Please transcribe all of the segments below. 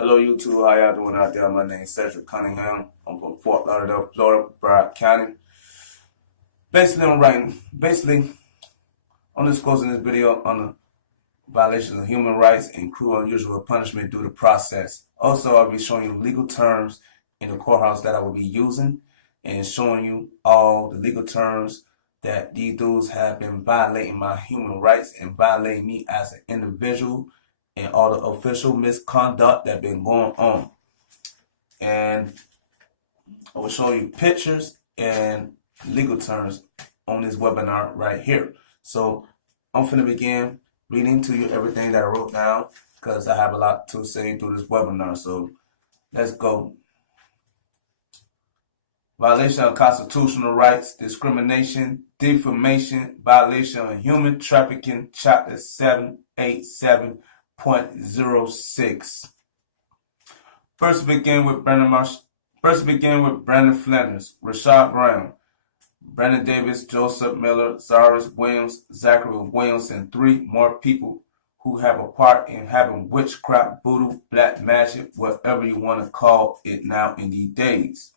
Hello, YouTube. How y'all doing out there? My name is Cedric Cunningham. I'm from Fort Lauderdale, Florida, Broward County. Basically, I'm disclosing this video on the violations of human rights and cruel unusual punishment due to process. Also, I'll be showing you legal terms in the courthouse that I will be using and showing you all the legal terms that these dudes have been violating my human rights and violating me as an individual and all the official misconduct that been going on. And I will show you pictures and legal terms on this webinar right here. So I'm finna begin reading to you everything that I wrote down because I have a lot to say through this webinar. So let's go. Violation of constitutional rights, discrimination, defamation, violation of human trafficking, chapter 787.06. First begin with Brandon Flanders, Rashad Brown, Brandon Davis, Joseph Miller, Zaris Williams, Zachary Williams, and 3 more people who have a part in having witchcraft, voodoo, black magic, whatever you want to call it now in these days.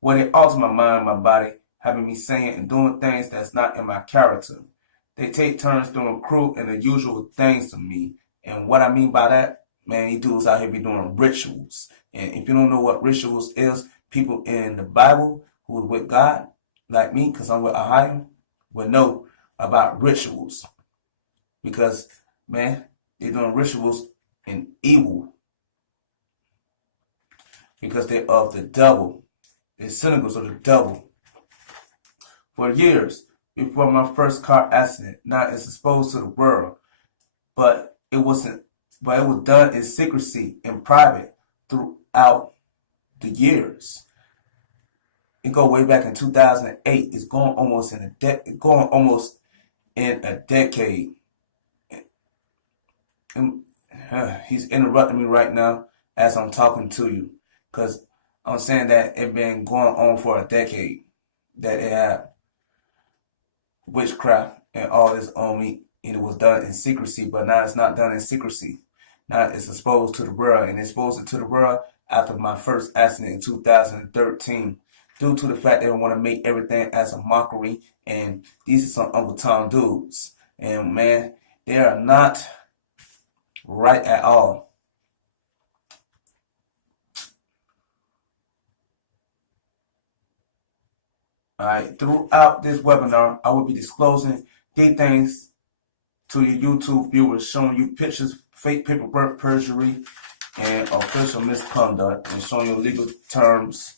Where they alter my mind, my body, having me saying and doing things that's not in my character. They take turns doing cruel and unusual things to me. And what I mean by that, man, these dudes out here be doing rituals. And if you don't know what rituals is, people in the Bible who are with God, like me, because I'm with Ahio, will know about rituals. Because, man, they're doing rituals in evil. Because they're of the devil. They're synagogues of the devil. For years, before my first car accident, now it's exposed to the world. But it was done in secrecy, in private, throughout the years. It go way back in 2008. It's going almost in a decade. And, he's interrupting me right now as I'm talking to you, because I'm saying that it been going on for a decade. That it had witchcraft and all this on me, and it was done in secrecy. But now it's not done in secrecy. Now it's exposed to the world, and exposed it to the world after my first accident in 2013. Due to the fact that they want to make everything as a mockery, and these are some Uncle Tom dudes. And man, they are not right at all. Alright, throughout this webinar, I will be disclosing these things to your YouTube viewers, showing you pictures, fake paperwork, perjury, and official misconduct, and showing you legal terms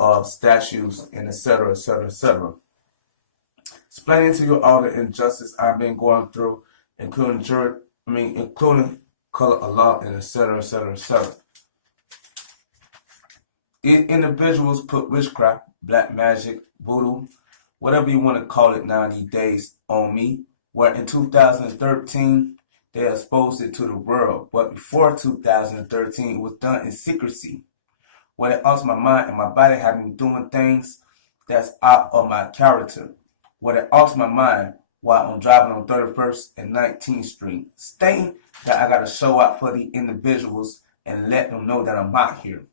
of statutes, and etc., etc., etc. Explaining to you all the injustice I've been going through, including color of law, and etc., etc., etc. Individuals put witchcraft, black magic, voodoo, whatever you want to call it now these days, on me, where in 2013 they exposed it to the world. But before 2013, it was done in secrecy, where it altered my mind and my body, having me doing things that's out of my character, where it altered my mind while I'm driving on 31st and 19th Street, stating that I got to show out for the individuals and let them know that I'm out here.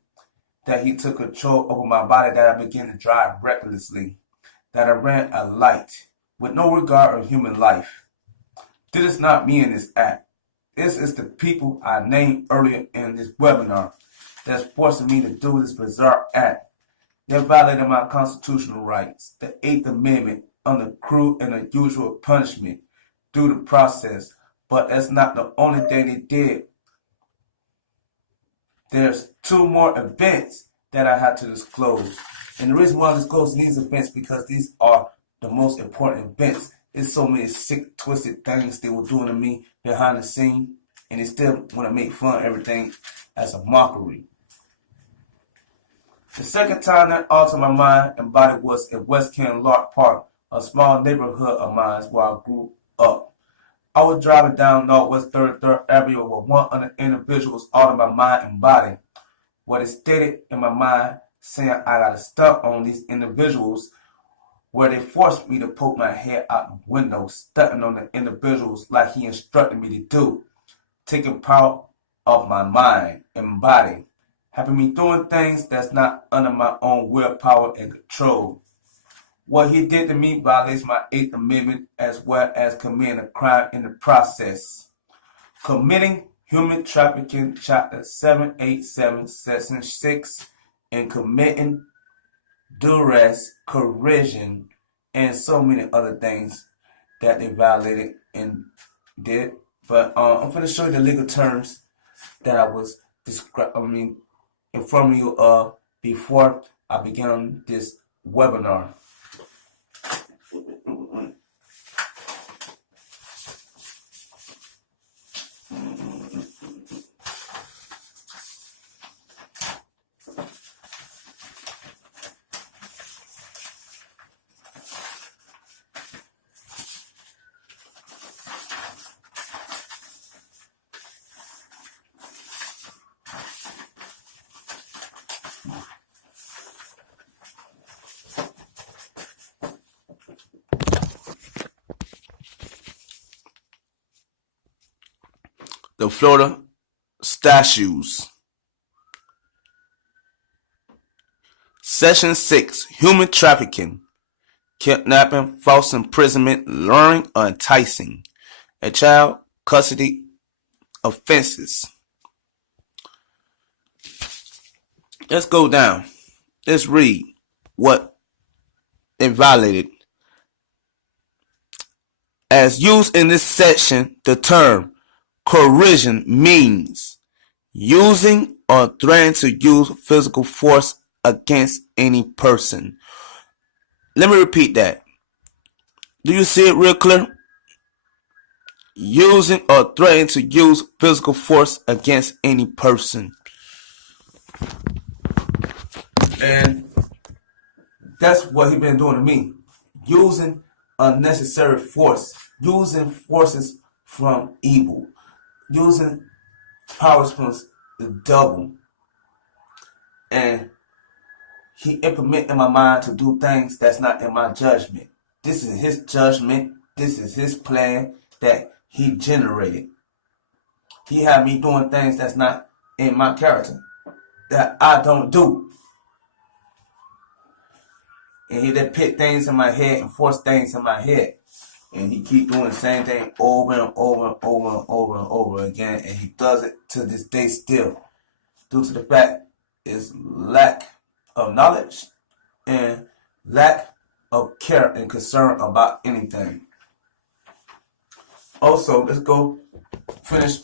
That he took control over my body, that I began to drive recklessly, that I ran a light with no regard of human life. This is not me in this act. This is the people I named earlier in this webinar that's forcing me to do this bizarre act. They're violating my constitutional rights, the 8th Amendment, under cruel and unusual punishment due to process. But that's not the only thing they did. There's 2 more events that I had to disclose. And the reason why I'm disclosing these events, because these are the most important events. There's so many sick, twisted things they were doing to me behind the scene, and they still want to make fun of everything as a mockery. The second time that altered my mind and body was at West Kent Lark Park, a small neighborhood of mine where I grew up. I was driving down Northwest 33rd Avenue where one of the individuals altered my mind and body. What it stated in my mind, saying I got to stunt on these individuals, where they forced me to poke my head out the window, stunting on the individuals like he instructed me to do, taking power of my mind and body, having me doing things that's not under my own willpower and control. What he did to me violates my Eighth Amendment as well as committing a crime in the process. Committing human trafficking, Chapter 787, Section 6, and committing duress, coercion, and so many other things that they violated and did. But I'm going to show you the legal terms that I was informing you of before I began this webinar. The Florida statutes. Section 6, human trafficking, kidnapping, false imprisonment, luring or enticing a child, custody offenses. Let's go down. Let's read what it violated. As used in this section, the term coercion means using or threatening to use physical force against any person. Let me repeat that. Do you see it real clear? Using or threatening to use physical force against any person. And that's what he's been doing to me. Using unnecessary force. Using forces from evil. Using powers from the devil. And he implemented in my mind to do things that's not in my judgment. This is his judgment. This is his plan that he generated. He had me doing things that's not in my character, that I don't do. And he just put things in my head and force things in my head. And he keep doing the same thing over and over and over and over and over again. And he does it to this day still. Due to the fact is lack of knowledge and lack of care and concern about anything. Also, let's go finish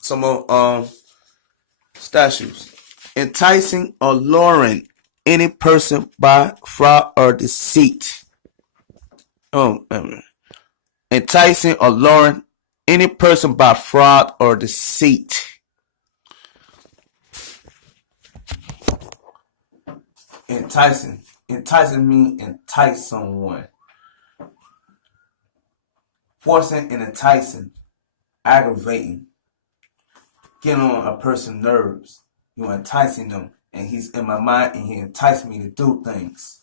some more statutes. Enticing or luring any person by fraud or deceit. Enticing or luring any person by fraud or deceit. Enticing. Enticing means entice someone. Forcing and enticing. Aggravating. Getting on a person's nerves. You're enticing them. And he's in my mind and he enticed me to do things.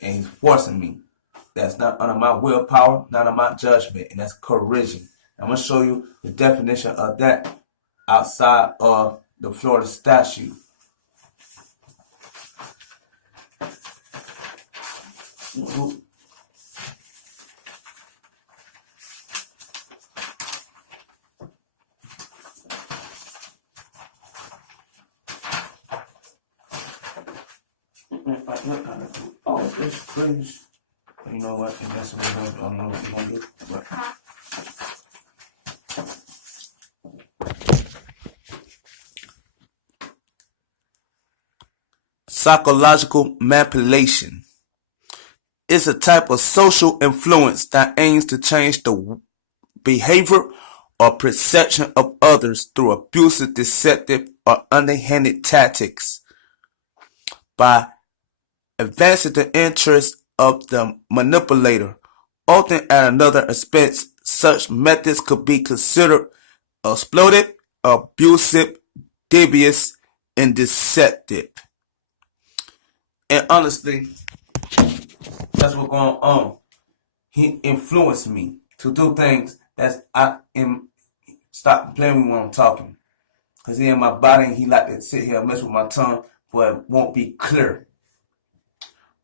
And he's forcing me. That's not under my willpower, not under my judgment. And that's coercion. I'm going to show you the definition of that outside of the Florida statute. Oh, it's cringe. You know what? And that's what I don't know what we're going to do. Psychological manipulation is a type of social influence that aims to change the behavior or perception of others through abusive, deceptive, or underhanded tactics. By advancing the interests of the manipulator, often at another expense, such methods could be considered exploitive, abusive, devious, and deceptive. And honestly, that's what's going on. He influenced me to do things that's stop playing with me when I'm talking. Because he in my body and he like to sit here and mess with my tongue, but it won't be clear.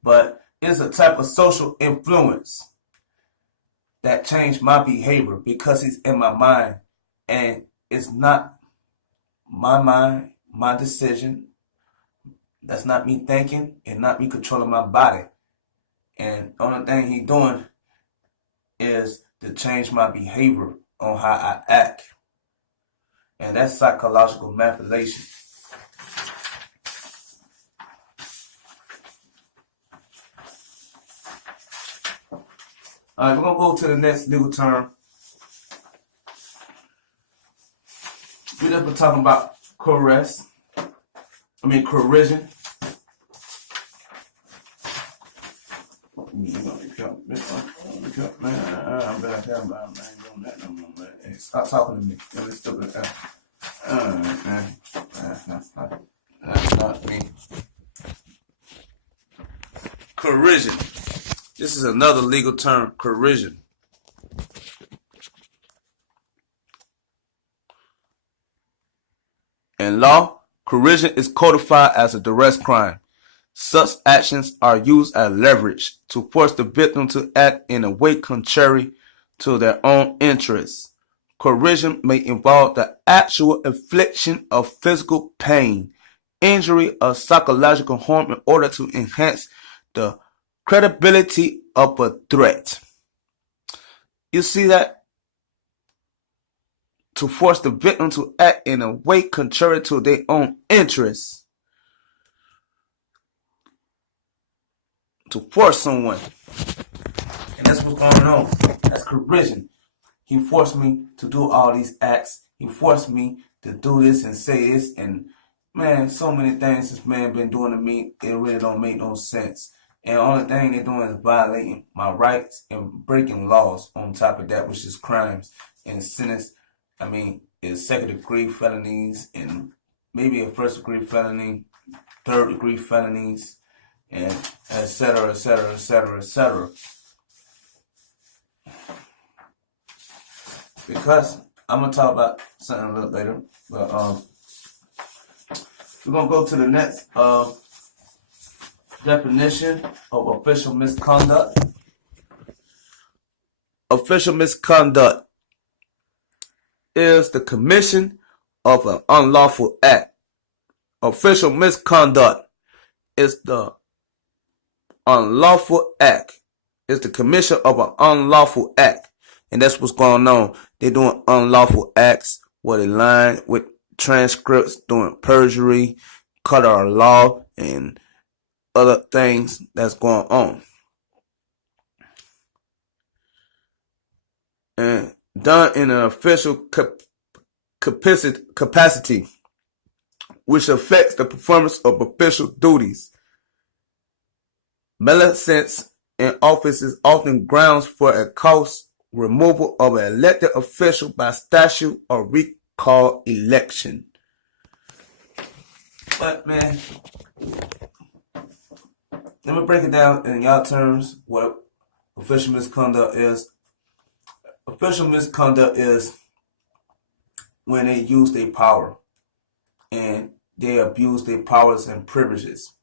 But it's a type of social influence that changed my behavior because he's in my mind. And it's not my mind, my decision. That's not me thinking and not me controlling my body. And the only thing he doing is to change my behavior on how I act. And that's psychological manipulation. All right, we're going to go to the next legal term. We just been talking about coercion. Stop talking to me. That's stupid. That's not me. Coercion. This is another legal term, coercion. In law, coercion is codified as a duress crime. Such actions are used as leverage to force the victim to act in a way contrary to their own interests. Coercion may involve the actual infliction of physical pain, injury, or psychological harm in order to enhance the credibility of a threat. You see that? To force the victim to act in a way contrary to their own interests. To force someone. And that's what's going on. That's coercion. He forced me to do all these acts. He forced me to do this and say this. And man, so many things this man been doing to me, it really don't make no sense. And the only thing they're doing is violating my rights and breaking laws on top of that, which is crimes and sentence. It's second-degree felonies and maybe a first-degree felony, third-degree felonies, and et cetera, et cetera, et cetera, et cetera. Because I'm going to talk about something a little later, but we're going to go to the next definition of official misconduct. Official misconduct is the commission of an unlawful act. Official misconduct is the unlawful act. It's the commission of an unlawful act. And that's what's going on. They're doing unlawful acts where they lying with transcripts, doing perjury, cut our law, and other things that's going on. And done in an official capacity, which affects the performance of official duties. Malfeasance in office is often grounds for a cost removal of an elected official by statute or recall election. But man, let me break it down in y'all terms what official misconduct is. Official misconduct is when they use their power and they abuse their powers and privileges,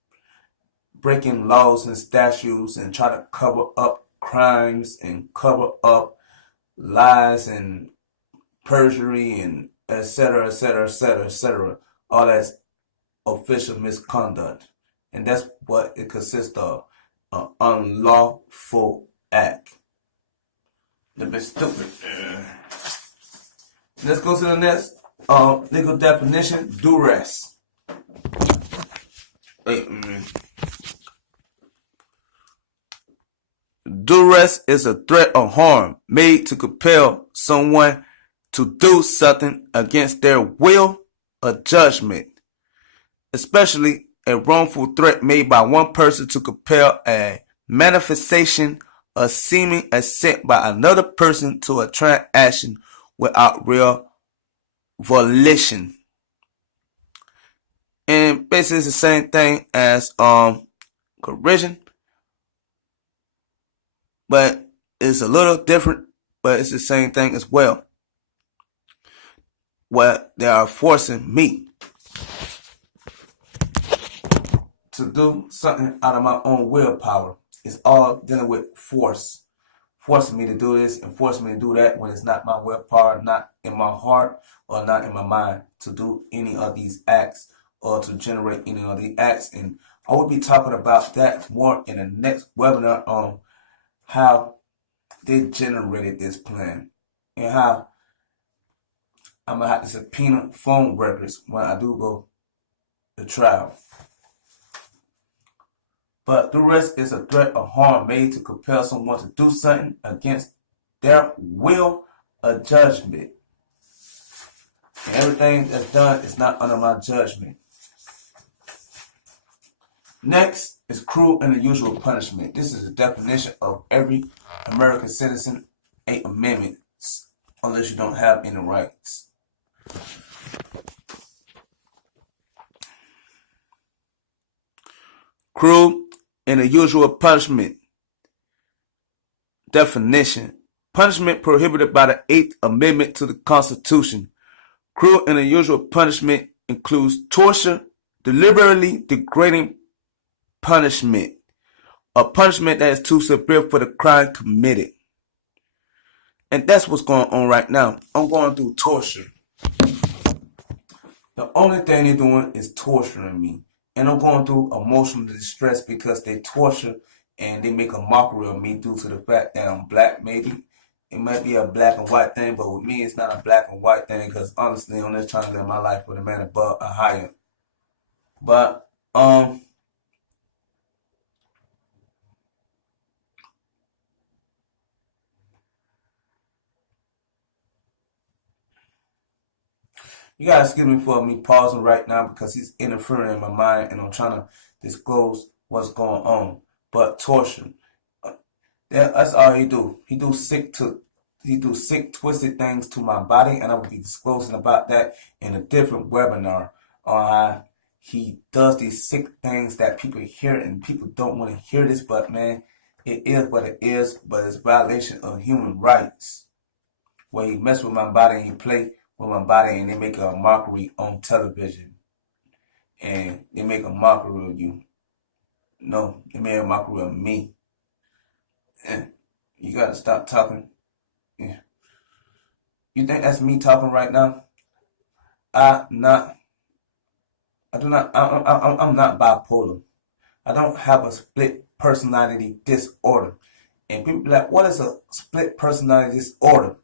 breaking laws and statutes and try to cover up crimes and cover up lies and perjury and etc., etc., etc., etc. All that's official misconduct. And that's what it consists of, an unlawful act. A bit stupid. Let's go to the next legal definition, duress. Duress is a threat or harm made to compel someone to do something against their will or judgment, especially a wrongful threat made by one person to compel a manifestation or seeming assent by another person to a transaction without real volition. And basically it's the same thing as coercion, but it's a little different, but it's the same thing as well. where they are forcing me to do something out of my own willpower. It's all dealing with force. Forcing me to do this and forcing me to do that when it's not my willpower, not in my heart, or not in my mind to do any of these acts or to generate any of the acts. And I will be talking about that more in the next webinar on how they generated this plan and how I'm going to have to subpoena phone records when I do go to trial. But duress is a threat or harm made to compel someone to do something against their will or judgment. And everything that's done is not under my judgment. Next is cruel and unusual punishment. This is a definition of every American citizen, 8 amendments, unless you don't have any rights. Cruel and unusual punishment. Definition. Punishment prohibited by the 8th Amendment to the Constitution. Cruel and unusual punishment includes torture, deliberately degrading punishment, a punishment that is too severe for the crime committed. And that's what's going on right now. I'm going through torture. The only thing they're doing is torturing me. And I'm going through emotional distress because they torture and they make a mockery of me due to the fact that I'm black, maybe. It might be a black and white thing, but with me, it's not a black and white thing because honestly, I'm just trying to live my life with a man above a higher. But, you guys excuse me for me pausing right now because he's interfering in my mind and I'm trying to disclose what's going on. But torture, that's all he do. He do sick, twisted things to my body, and I will be disclosing about that in a different webinar on how he does these sick things that people hear and people don't want to hear this, but man, it is what it is, but it's violation of human rights. Where he mess with my body and he play with my body and they make a mockery on television. And they make a mockery of you. No, they made a mockery of me. And you gotta stop talking. Yeah. You think that's me talking right now? I'm not bipolar. I don't have a split personality disorder. And people be like, what is a split personality disorder?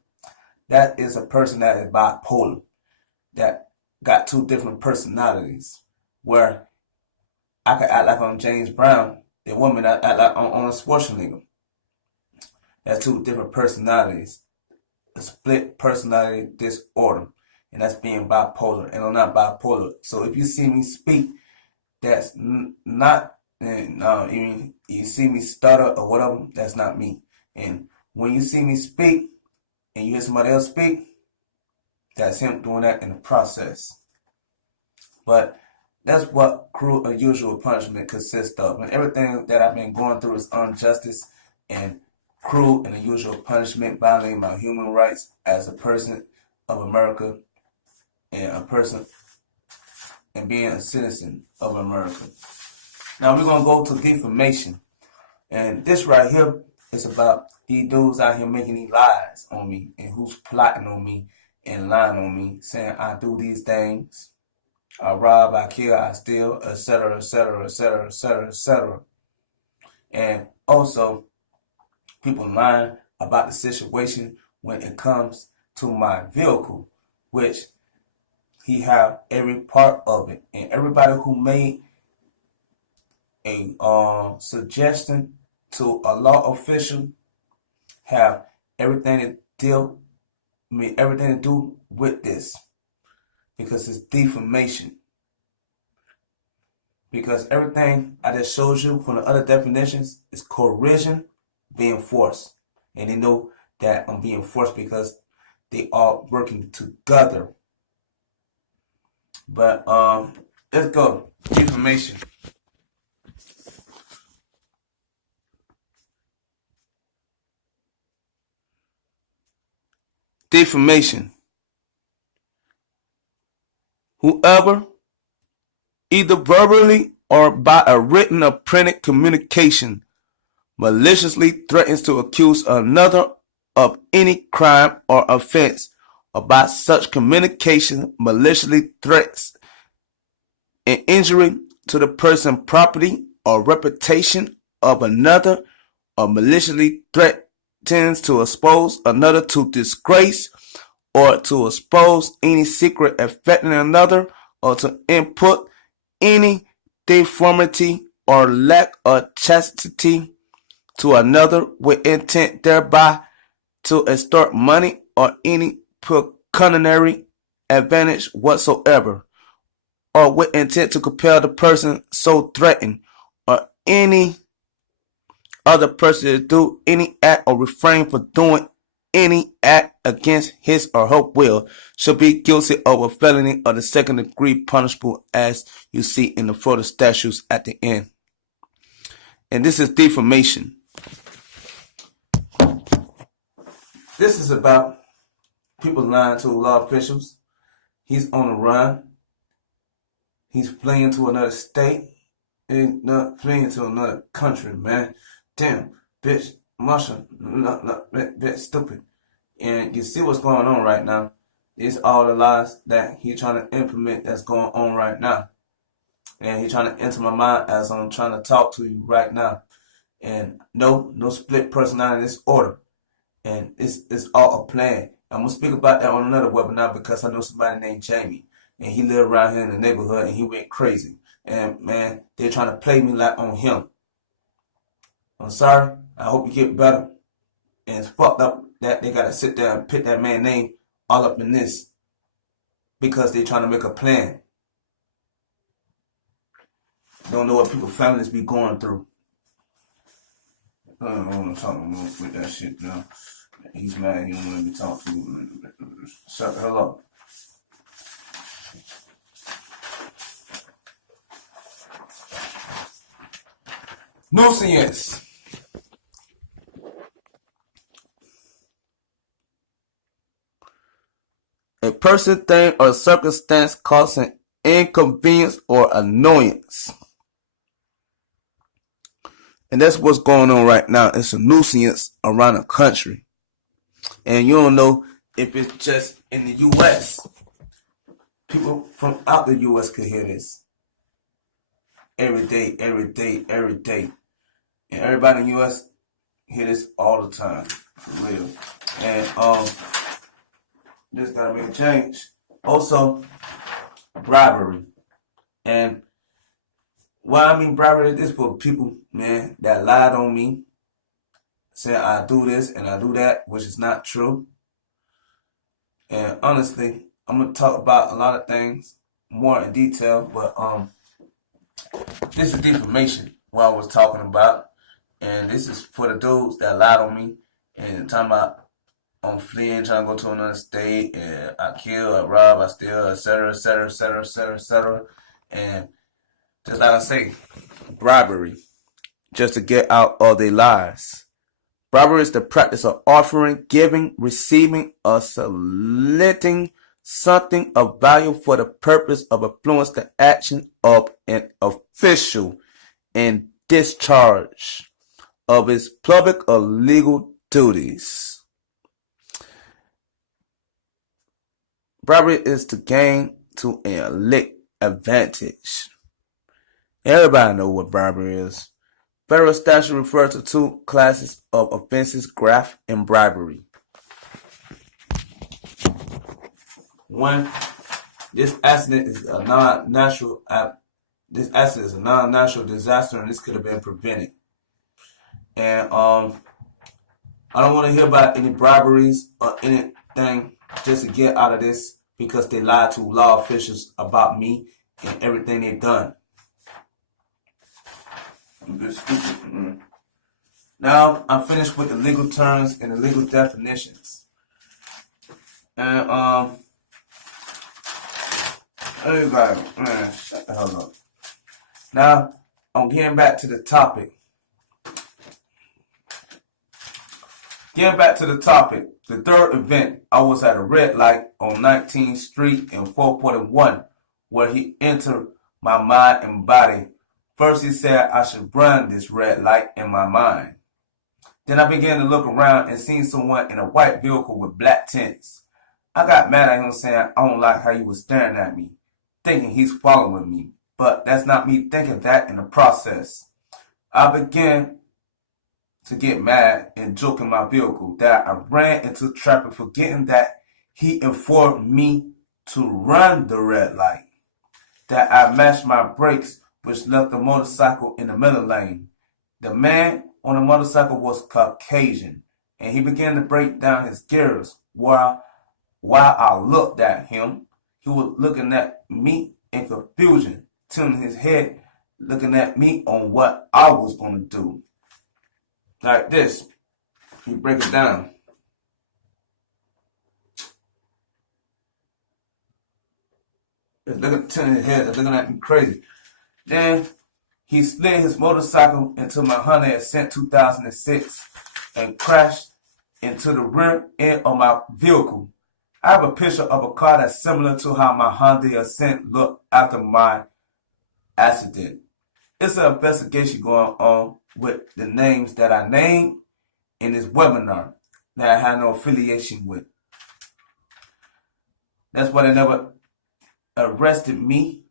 That is a person that is bipolar, that got 2 different personalities, where I could act like I'm James Brown, the woman that act like I'm Arnold Schwarzenegger. That's 2 different personalities. A split personality disorder, and that's being bipolar, and I'm not bipolar. So if you see me speak, that's not, you see me stutter or whatever, that's not me. And when you see me speak, and you hear somebody else speak, that's him doing that in the process. But that's what cruel and unusual punishment consists of. And everything that I've been going through is injustice and cruel and unusual punishment, violating my human rights as a person of America and a person and being a citizen of America. Now we're going to go to defamation. And this right here is about these dudes out here making these lies on me and who's plotting on me and lying on me, saying I do these things, I rob, I kill, I steal, etc., etc., etc., etc., etc. And also, people lying about the situation when it comes to my vehicle, which he have every part of it. And everybody who made a suggestion to a law official have everything to do with this, because it's defamation. Because everything I just showed you from the other definitions is coercion being forced. And they know that I'm being forced because they are working together. But let's go. Defamation. Defamation. Whoever, either verbally or by a written or printed communication, maliciously threatens to accuse another of any crime or offense, or by such communication maliciously threats an injury to the person, property, or reputation of another, or maliciously threatens to expose another to disgrace, or to expose any secret affecting another, or to impute any deformity or lack of chastity to another with intent thereby to extort money or any pecuniary advantage whatsoever, or with intent to compel the person so threatened or any other person to do any act or refrain from doing any act against his or her will, shall be guilty of a felony of the second degree, punishable as you see in the Florida statutes at the end. And this is defamation. This is about people lying to law officials. He's on the run. He's fleeing to another state. He's not fleeing to another country, man. Damn, bitch, Marshall, bitch, stupid. And you see what's going on right now. It's all the lies that he's trying to implement that's going on right now. And he's trying to enter my mind as I'm trying to talk to you right now. And no split personality disorder. And it's all a plan. I'm going to speak about that on another webinar because I know somebody named Jamie. And he lived around here in the neighborhood and he went crazy. And man, they're trying to play me like on him. I'm sorry. I hope you get better. And it's fucked up that they got to sit there and put that man's name all up in this. Because they're trying to make a plan. Don't know what people's families be going through. I don't want to talk no more with that shit now. He's mad. He don't want to be talked to. Shut the hell up. Nuisance. A person, thing, or circumstance causing inconvenience or annoyance. And that's what's going on right now. It's a nuisance around the country. And you don't know if it's just in the U.S. People from out the U.S. could hear this. Every day. And everybody in the U.S. hear this all the time. For real. And just gotta make a change. Also, bribery. And why I mean bribery is this for people, man, that lied on me, said I do this and I do that, which is not true. And honestly, I'm gonna talk about a lot of things more in detail, but this is defamation what I was talking about. And this is for the dudes that lied on me and talking about I'm fleeing, trying to go to another state, and I kill, I rob, I steal, etc., etc., etc., etc., etc. And just like I say, bribery, just to get out all their lies. Bribery is the practice of offering, giving, receiving, or soliciting something of value for the purpose of influence the action of an official in discharge of his public or legal duties. Bribery is to gain to an elite advantage. Everybody knows what bribery is. Federal statute refers to two classes of offenses, graft and bribery. One, this accident is a non-natural disaster, and this could have been prevented. And I don't want to hear about any briberies or anything just to get out of this because they lied to law officials about me and everything they've done. Now I'm finished with the legal terms and the legal definitions. And man, shut the hell up. Now I'm getting back to the topic. The third event, I was at a red light on 19th Street and 441 where he entered my mind and body. First he said I should run this red light in my mind. Then I began to look around and seen someone in a white vehicle with black tints. I got mad at him saying I don't like how he was staring at me, thinking he's following me. But that's not me thinking that in the process. I began to get mad and joke in my vehicle that I ran into traffic forgetting that he informed me to run the red light. That I mashed my brakes which left the motorcycle in the middle lane. The man on the motorcycle was Caucasian and he began to break down his gears while I looked at him. He was looking at me in confusion, tilting his head, looking at me on what I was going to do. Like this. He break it down. He's looking, tilting his head, looking at me crazy. Then he slid his motorcycle into my Honda Ascent 2006 and crashed into the rear end of my vehicle. I have a picture of a car that's similar to how my Honda Ascent looked after my accident. It's an investigation going on with the names that I named in this webinar that I had no affiliation with. That's why they never arrested me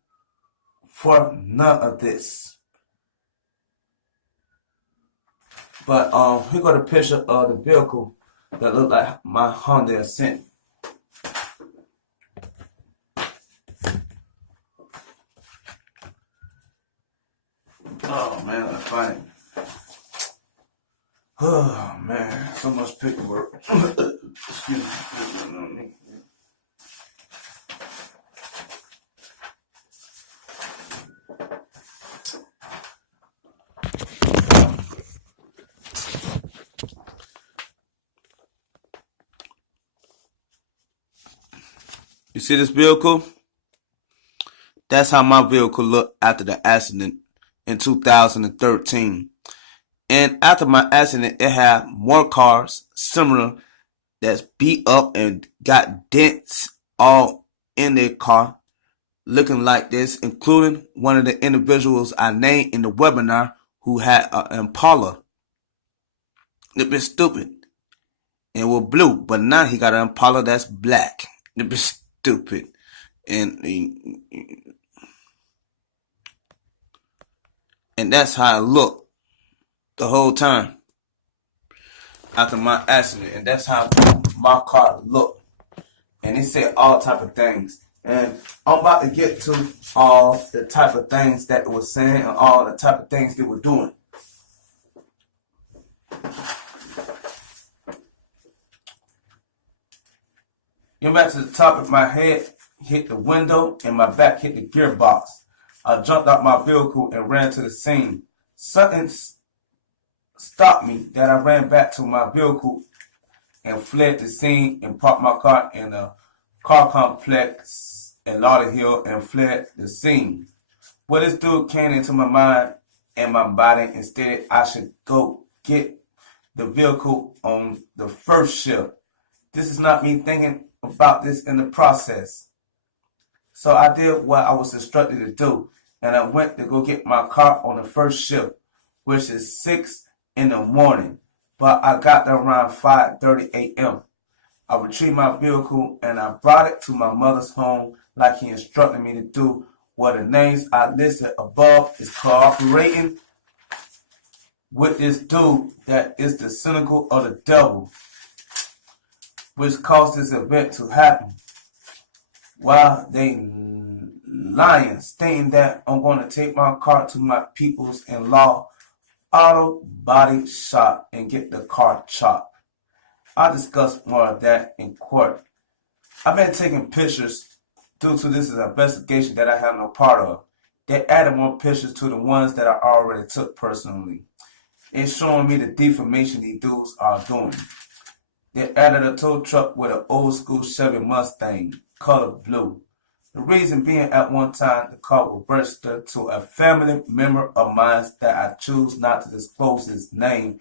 for none of this. But here got a picture of the vehicle that looked like my Honda Ascent. Oh man, I find it. Oh man, so much paperwork. Excuse me. You see this vehicle? That's how my vehicle looked after the accident in 2013. And after my accident, it had more cars similar that's beat up and got dents all in their car looking like this, including one of the individuals I named in the webinar who had an Impala. It been stupid and was blue, but now he got an Impala that's black. It been stupid. And that's how it looked the whole time after my accident, and that's how my car looked. And it said all type of things, and I'm about to get to all the type of things that it was saying and all the type of things they were doing. Getting back to the topic, my head hit the window and my back hit the gearbox. I jumped out my vehicle and ran to the scene. Something stopped me that I ran back to my vehicle and fled the scene and parked my car in a car complex in Lauderhill and fled the scene. Well, this dude came into my mind and my body and stated I should go get the vehicle on the first shift. This is not me thinking about this in the process. So I did what I was instructed to do, and I went to go get my car on the first shift, which is 6 in the morning. But I got there around 5:30 a.m. I retrieved my vehicle and I brought it to my mother's home like he instructed me to do. Where the names I listed above is cooperating with this dude that is the cynical of the devil, which caused this event to happen. While they lying, stating that I'm going to take my car to my people's in-law auto body shop and get the car chopped. I'll discuss more of that in court. I've been taking pictures due to this investigation that I have no part of. They added more pictures to the ones that I already took personally. It's showing me the defamation these dudes are doing. They added a tow truck with an old school Chevy Mustang, color blue. The reason being at one time the car was registered to a family member of mine that I choose not to disclose his name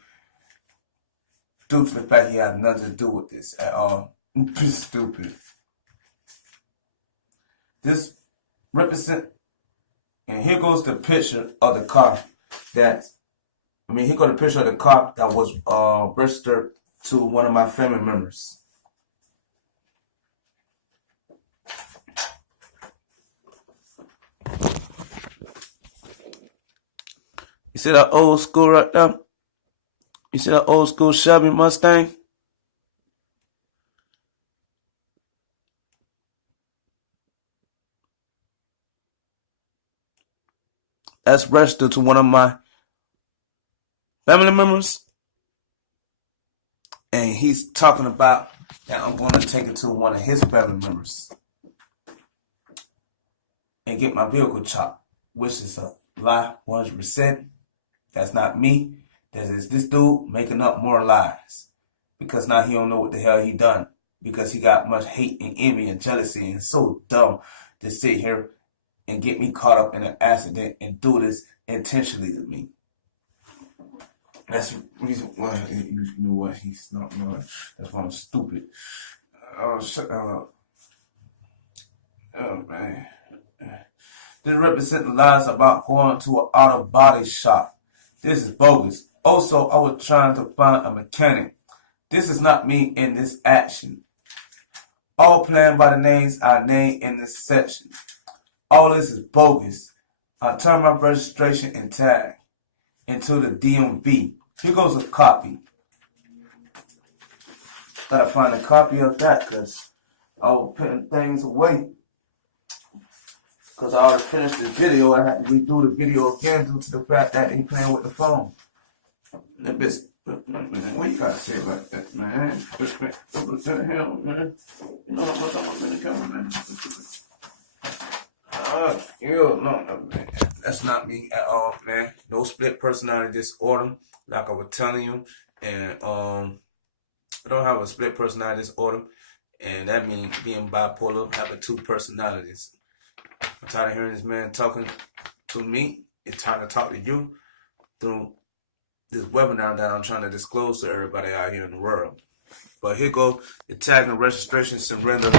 due to the fact he had nothing to do with this at all. Stupid. This represent, and here goes the picture of the car here goes the picture of the car that was registered to one of my family members. You see that old school right there? You see that old school Chevy Mustang? That's registered to one of my family members. And he's talking about that I'm going to take it to one of his family members and get my vehicle chopped, which is a lie 100%. That's not me. That is this dude making up more lies. Because now he don't know what the hell he done. Because he got much hate and envy and jealousy and so dumb to sit here and get me caught up in an accident and do this intentionally to me. That's the reason why, you know what, he's not, you know, that's why I'm stupid. Oh, shut up. Oh, man. This represents the lies about going to an auto body shop. This is bogus. Also, I was trying to find a mechanic. This is not me in this action. All planned by the names I named in this section. All this is bogus. I turn my registration and tag into the DMV. Here goes a copy. Gotta find a copy of that because I was putting things away. Because I already finished the video. I had to redo the video again due to the fact that he playing with the phone. That bitch, man, what you gotta say about that, man? What the hell, man? You know what I'm in the camera, man? No, man. That's not me at all, man. No split personality disorder, like I was telling you. And I don't have a split personality disorder. And that means being bipolar, having two personalities. I'm tired of hearing this man talking to me. It's time to talk to you through this webinar that I'm trying to disclose to everybody out here in the world. But here go the tag and registration surrender